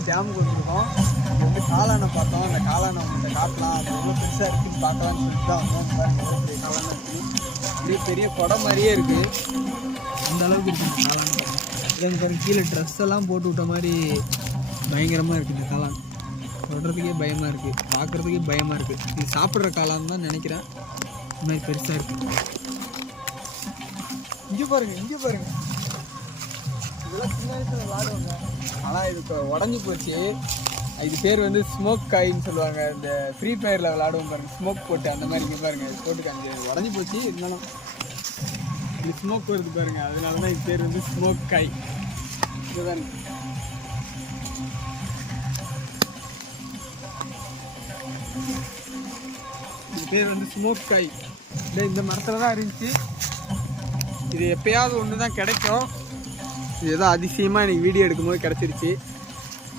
வந்து டேமுக்கு வந்துருக்கோம். இது வந்து காளானை பார்த்தோம். அந்த காளானை அவங்கள்ட்ட காட்டலாம், அது எவ்வளோ பெருசாக இருக்குதுன்னு பார்க்கலான்னு சொல்லிட்டு தான் வந்தோம். பெரிய காளானை இருக்குது, அப்படியே பெரிய குடம் மாதிரியே இருக்குது, அந்த அளவுக்கு இருக்குது இந்த காளான். இதே பாருங்க, கீழே ட்ரெஸ் எல்லாம் போட்டு விட்ட மாதிரி பயங்கரமாக இருக்குது இந்த காளான். சொல்கிறதுக்கே பயமாக இருக்குது, பார்க்குறதுக்கே பயமாக இருக்குது. இது சாப்பிட்ற காளான் தான் நினைக்கிறேன். இந்த மாதிரி பெருசாக இருக்குது. இங்கே பாருங்கள், இங்கே பாருங்கள், இதெல்லாம் சின்ன வயசில் விளாடுவாங்க. ஆனால் இது இப்போ உடஞ்சி போச்சு. இது பேர் வந்து ஸ்மோக் காயின்னு சொல்லுவாங்க. இந்த ஃப்ரீ ஃபயரில் விளாடுவோம் பாருங்கள், ஸ்மோக் போட்டு அந்த மாதிரி. இங்கே பாருங்கள், இது போட்டு காமிச்சு உடஞ்சி போச்சு. இருந்தாலும் இது ஸ்மோக் வருது பாருங்கள், அதனால தான் இது பேர் வந்து ஸ்மோக் காய். இதுதான் இது பேர் வந்து ஸ்மோக் காய். இந்த மரத்தில் தான் இருந்துச்சு. இது எப்பயாவது ஒன்று தான் கிடைக்கும். இது ஏதோ அதிசயமாக எனக்கு வீடியோ எடுக்கும்போது கிடச்சிருச்சு.